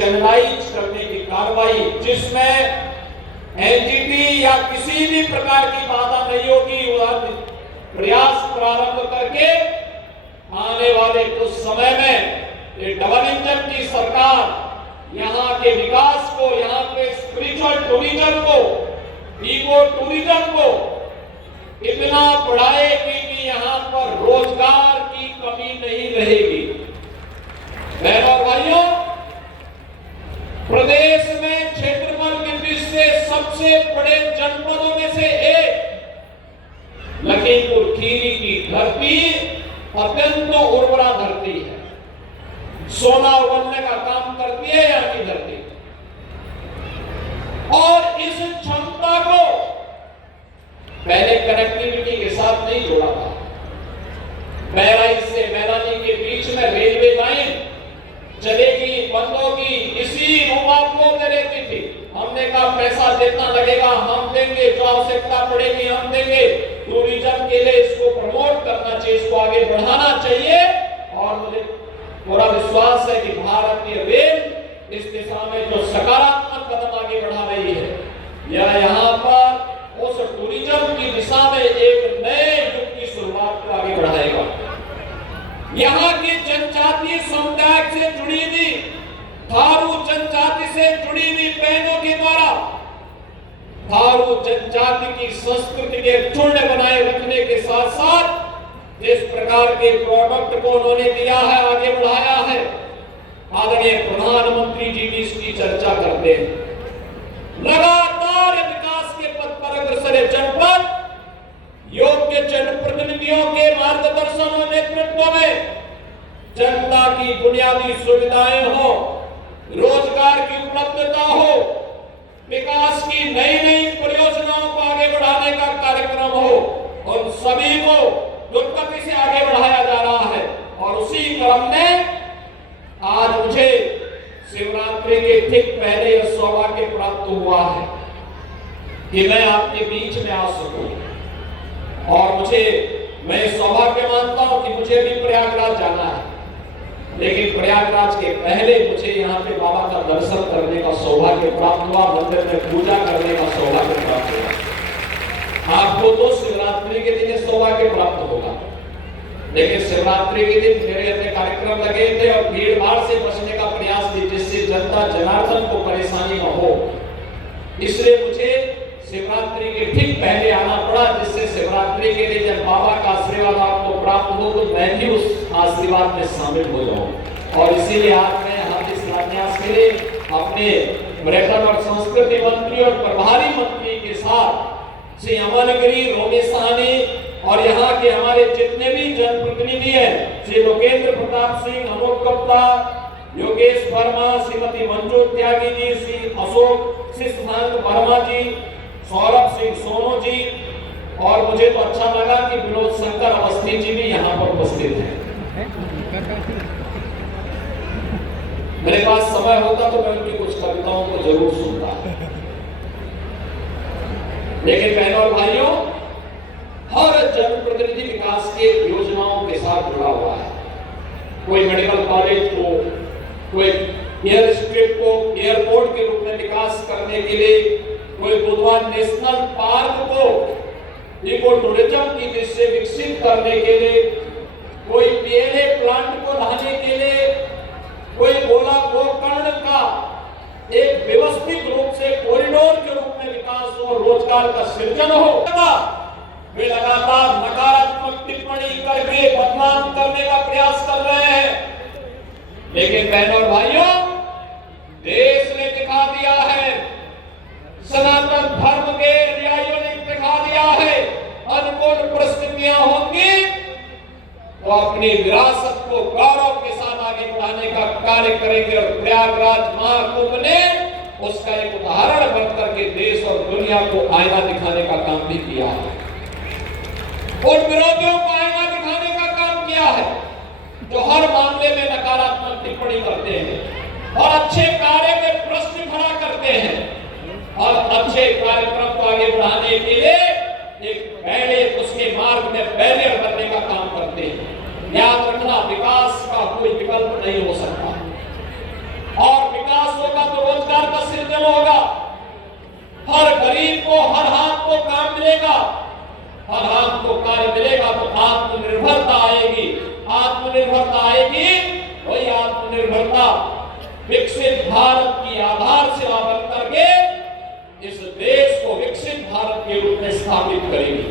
Channelise करने की कार्रवाई, जिसमें एनजीटी या किसी भी प्रकार की बाधा नहीं होगी, वह प्रयास प्रारंभ करके आने वाले कुछ समय में ये डबल इंजन की सरकार यहाँ के विकास को, यहाँ के स्पिरिचुअल टूरिज्म को, इको टूरिज्म को इतना बढ़ाएगी कि यहाँ पर रोजगार की कमी नहीं रहेगी। बहनों और भाइयों, प्रदेश में क्षेत्रफल की दृष्टि से सबसे बड़े जनपदों में से एक लखीमपुर खीरी की धरती अत्यंत उर्वरा धरती है, सोना उगलने का काम करती है यहाँ की धरती। और इस क्षमता को पहले कनेक्टिविटी के साथ नहीं जोड़ा था। बहराइच से मैदानी के बीच में रेलवे लाइन चलेगी, बंद होगी, इसी रूपापों में रहती थी। हमने कहा पैसा जितना लगेगा हम देंगे, जो आवश्यकता पड़ेगी हम देंगे। टूरिज्म के लिए इसको प्रमोट करना चाहिए, इसको आगे बढ़ाना चाहिए। और मुझे पूरा विश्वास है कि भारतीय रेल इस दिशा में जो सकारात्मक कदम आगे बढ़ा रही है, यह यहाँ पर उस टूरिज्म की दिशा में एक नए युग की शुरुआत को आगे बढ़ाएगा। यहाँ की जनजातीय समुदाय से जुड़ी हुई, थारू जनजाति से जुड़ी हुई बहनों के द्वारा थारू जनजाति की संस्कृति के चूर्ण बनाए रखने के साथ साथ जिस प्रकार के प्रोडक्ट को उन्होंने दिया है, आगे बढ़ाया है, आदरणीय प्रधानमंत्री जी भी इसकी चर्चा करते हैं। लगातार विकास के पथ पर अग्रसर है जनपद, योग्य जनप्रतिनिधियों के मार्गदर्शन और नेतृत्व में जनता की बुनियादी सुविधाएं हो, रोजगार की उपलब्धता हो, विकास की नई नई परियोजनाओं को आगे बढ़ाने का कार्यक्रम हो, उन सभी को दुर्गति से आगे बढ़ाया जा रहा है। और उसी क्रम में आज मुझे शिवरात्रि के ठीक पहले यह सौभाग्य प्राप्त हुआ है कि मैं आपके बीच में आ सकूं। और मैं सौभाग्य मानता हूं कि मुझे भी प्रयागराज जाना है, लेकिन प्रयागराज के पहले मुझे यहाँ पे बाबा का दर्शन करने का सौभाग्य प्राप्त हुआ, मंदिर में पूजा करने का सौभाग्य प्राप्त हुआ। आपको तो शिवरात्रि के दिन सौभाग्य प्राप्त होगा, लेकिन शिवरात्रि के दिन मेरे अपने कार्यक्रम लगे थे और भीड़ भाड़ से बचने का प्रयास थी, जिससे जनता जनार्दन को परेशानी न हो। इसलिए मुझे शिवरात्रि के ठीक पहले आना पड़ा, जिससे शिवरात्रि के लिए जब बाबा का आशीर्वाद आपको प्राप्त हो तो मैं भी उस आशीर्वाद में शामिल हो जाऊं। और इसीलिए आज मैं यहाँ इस शिलान्यास के लिए अपने पर्यटन और संस्कृति मंत्री और प्रभारी मंत्री के साथ श्री अमनगिरी रोमेशानी और यहाँ के हमारे जितने भी जनप्रतिनिधि हैं, श्री लोकेंद्र प्रताप सिंह, अनूप गुप्ता, योगेश वर्मा, श्रीमती मंजू त्यागी जी, श्री अशोक सिद्धांत वर्मा जी, सौरभ सिंह सोनू जी, और मुझे तो अच्छा लगा कि विनोद शंकर अवस्थी जी भी यहाँ पर उपस्थित हैं। मेरे पास समय होता तो मैं उनकी कुछ कविताओं को जरूर सुनता, लेकिन बहनों और भाइयों, हर जनप्रतिनिधि विकास के योजनाओं के साथ जुड़ा हुआ है। कोई मेडिकल कॉलेज को, कोई एयर स्ट्रिप को एयरपोर्ट के रूप में विकास करने के लिए, कोई बुधवार नेशनल पार्क को इको टूरिज्म की दृष्टि से विकसित करने के लिए, कोई पीएलए प्लांट को लाने के लिए, कोई गोला गोकर्ण का एक व्यवस्थित रूप से कॉरिडोर के रूप में विकास और रोजगार का सृजन हो। वे लगातार नकारात्मक टिप्पणी करके बदनाम करने का प्रयास कर रहे हैं, लेकिन बहनों और भाइयों, देश ने दिखा दिया है, सनातन धर्म के अनुयायियों ने दिखा दिया है, अनुकूल परिस्थितियां होंगी तो अपनी विरासत को गौरव के साथ आगे बढ़ाने का कार्य करेंगे। और प्रयागराज महाकुंभ ने उसका एक उदाहरण बनकर के देश और दुनिया को आईना दिखाने का काम भी किया है। उन विरोधियों को आईना दिखाने का काम किया है जो हर मामले में नकारात्मक टिप्पणी करते हैं और अच्छे कार्य में प्रश्न खड़ा करते हैं और अच्छे कार्यक्रम को आगे बढ़ाने के लिए एक पहले उसके मार्ग में बैरियर बनने का काम करते हैं। याद रखना, विकास का कोई विकल्प नहीं हो सकता और विकास सृजन होगा, हर गरीब को हर हाथ को काम मिलेगा, हर हाथ को कार्य मिलेगा तो आत्मनिर्भरता आएगी। आत्मनिर्भरता आएगी, वही आत्मनिर्भरता विकसित भारत की आधारशिला बन करके इस देश को विकसित भारत के रूप में स्थापित करेगी।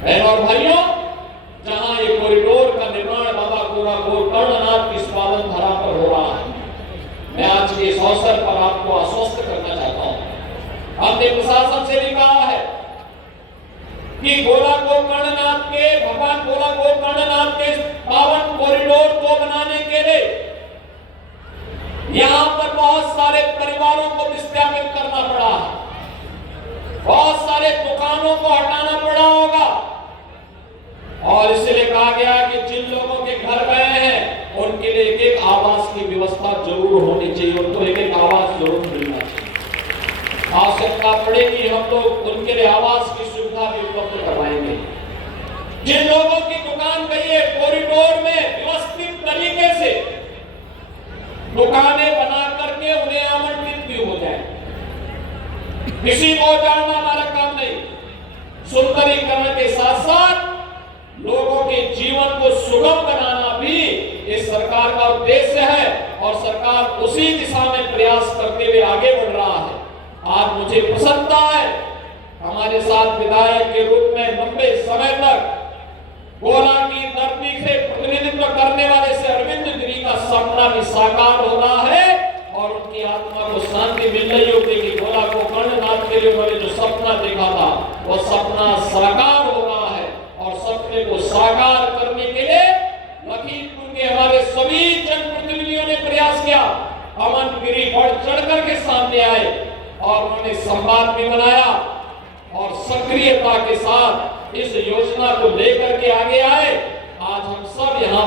बहनों और भाइयों, जहां ये कॉरिडोर का निर्माण बाबा गोरखपुर कर्णनाथ की स्वालन धरा पर हो रहा है, मैं आज के इस अवसर पर आपको आश्वस्त करना चाहता हूं। हमने प्रशासन से भी कहा है कि गोरखपुर कर्णनाथ के भगवान गोरखपुर कर्णनाथ के पावन कॉरिडोर को बनाने के लिए यहां पर बहुत सारे परिवारों को विस्थापित करना पड़ा है, बहुत सारे दुकानों को हटाना पड़ा होगा, और इसलिए कहा गया कि जिन लोगों के घर गए हैं उनके लिए एक एक आवास की व्यवस्था जरूर होनी चाहिए, उनको एक एक आवास जरूर मिलना चाहिए। आवश्यकता पड़ेगी हम लोग उनके लिए आवास की सुविधा भी उपलब्ध करवाएंगे। जिन लोगों की दुकान गई है, कॉरिडोर में व्यवस्थित तरीके से दुकानें बना करके उन्हें आवंटित भी हो जाए, किसी को जानना हमारा काम नहीं। सुंदरीकरण के साथ साथ लोगों के जीवन को सुगम बनाना भी इस सरकार का उद्देश्य है, और सरकार उसी दिशा में प्रयास करते हुए आगे बढ़ रहा है। आज मुझे प्रसन्नता है, हमारे साथ विधायक के रूप में लंबे समय तक गोला की धरती से प्रतिनिधित्व करने वाले से अरविंद गिरी का सपना भी साकार हो रहा है, और उनकी आत्मा को शांति मिल रही होगी कि गोला को कर्णनाथ के लिए उन्होंने जो सपना देखा था वो सपना साकार हो रहा है। और सपने को साकार करने के लिए लखीमपुर के हमारे सभी जनप्रतिनिधियों ने प्रयास किया। अमन गिरी बढ़ चढ़ करके सामने आए और उन्होंने संवाद भी बनाया और सक्रियता के साथ इस योजना को लेकर के आगे आए। आज हम सब यहाँ